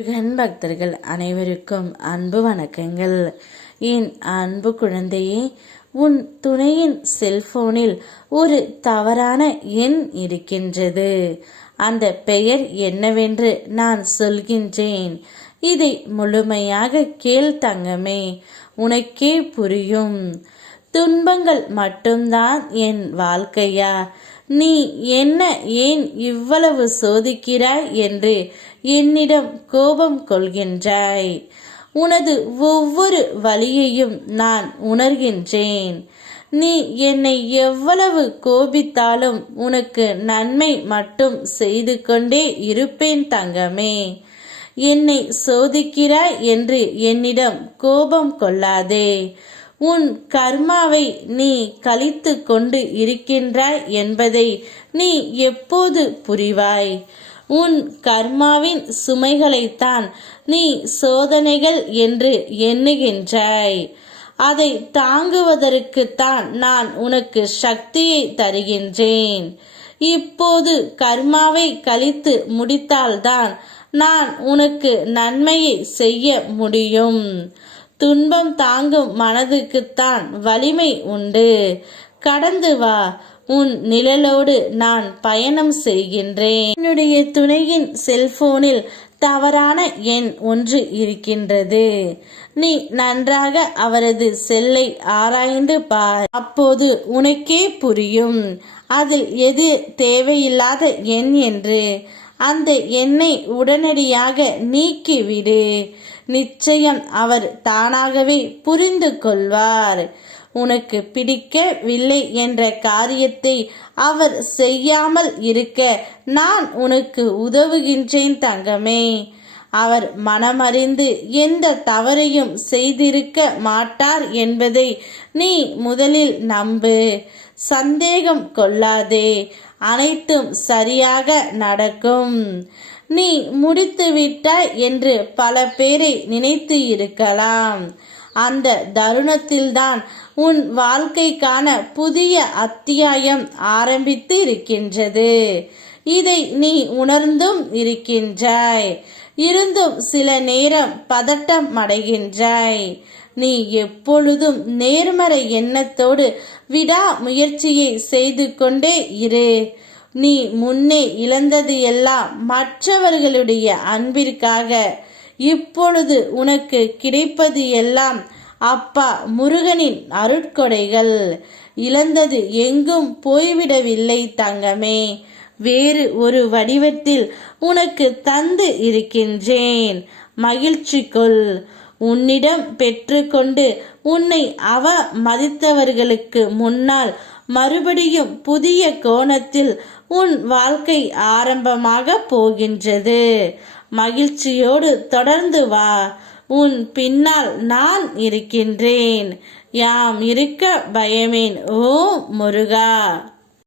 முருகன் பக்தர்கள் அனைவருக்கும் அன்பு வணக்கங்கள். என் அன்பு குழந்தையே, உன் துணையின் செல்போனில் ஒரு தவறான எண் இருக்கின்றது. அந்த பெயர் என்னவென்று நான் சொல்கின்றேன். இதை முழுமையாக கேள் தங்கமே, உனக்கே புரியும். துன்பங்கள் மட்டும்தான் என் வாழ்க்கையா? நீ என்ன ஏன் இவ்வளவு சோதிக்கிறாய் என்று என்னிடம் கோபம் கொள்கின்றாய். உனது ஒவ்வொரு வலியையும் நான் உணர்கின்றேன். நீ என்னை எவ்வளவு கோபித்தாலும் உனக்கு நன்மை மட்டும் செய்து கொண்டே இருப்பேன் தங்கமே. என்னை சோதிக்கிறாய் என்று என்னிடம் கோபம் கொள்ளாதே. உன் கர்மாவை நீ கழித்து கொண்டு இருக்கின்றாய் என்பதை நீ எப்போது புரிவாய்? உன் கர்மாவின் சுமைகளைத்தான் நீ சோதனைகள் என்று எண்ணுகின்றாய். அதை தாங்குவதற்குத்தான் நான் உனக்கு சக்தியை தருகின்றேன். இப்போது கர்மாவை கழித்து முடித்தால்தான் நான் உனக்கு நன்மையை செய்ய முடியும். துன்பம் தாங்கும் மனதுக்குத்தான் வலிமை உண்டு. கடந்து வா, உன் நிழலோடு நான் பயணம் செய்கின்றேன். என்னுடைய துணையின் செல்போனில் தவறான எண் ஒன்று இருக்கின்றது. நீ நன்றாக அவரது செல்லை ஆராய்ந்து பார். அப்போது உனக்கே புரியும் அதில் எது தேவையில்லாத எண் என்று. அந்த எண்ணை உடனடியாக நீக்கிவிடு. நிச்சயம் அவர் தானாகவே புரிந்து கொள்வார். உனக்கு பிடிக்கவில்லை என்ற காரியத்தை அவர் செய்யாமல் இருக்க நான் உனக்கு உதவுகின்றேன் தங்கமே. அவர் மனமறிந்து எந்த தவறையும் செய்திருக்க மாட்டார் என்பதை நீ முதலில் நம்பு. சந்தேகம் கொள்ளாதே, அனைத்தும் சரியாக நடக்கும். நீ முடித்து விட்டாய் என்று பல பேரை நினைத்து இருக்கலாம். அந்த தருணத்தில்தான் உன் வாழ்க்கைக்கான புதிய அத்தியாயம் ஆரம்பித்து இருக்கின்றது. இதை நீ உணர்ந்தும் இருக்கின்றாய். இருந்தும் சில நேரம் பதட்டம் அடைகின்றாய். நீ எப்பொழுதும் நேர்மறை எண்ணத்தோடு விடா முயற்சியை செய்து கொண்டே இரு. நீ முன்னே இழந்தது எல்லாம் மற்றவர்களுடைய அன்பிற்காக. இப்பொழுது உனக்கு கிடைப்பது எல்லாம் அப்பா முருகனின் அருட்கொடைகள். இழந்தது எங்கும் போய்விடவில்லை தங்கமே. வேறு ஒரு வடிவத்தில் உனக்கு தந்து இருக்கின்றேன். மகிழ்ச்சி கொள். உன்னிடம் பெற்றுக்கொண்டு உன்னை அவமதித்தவர்களுக்கு முன்னால் மறுபடியும் புதிய கோணத்தில் உன் வாழ்க்கை ஆரம்பமாக போகின்றது. மகிழ்ச்சியோடு தொடர்ந்து வா. உன் பின்னால் நான் இருக்கின்றேன். யாம் இருக்க பயமேன். ஓ முருகா.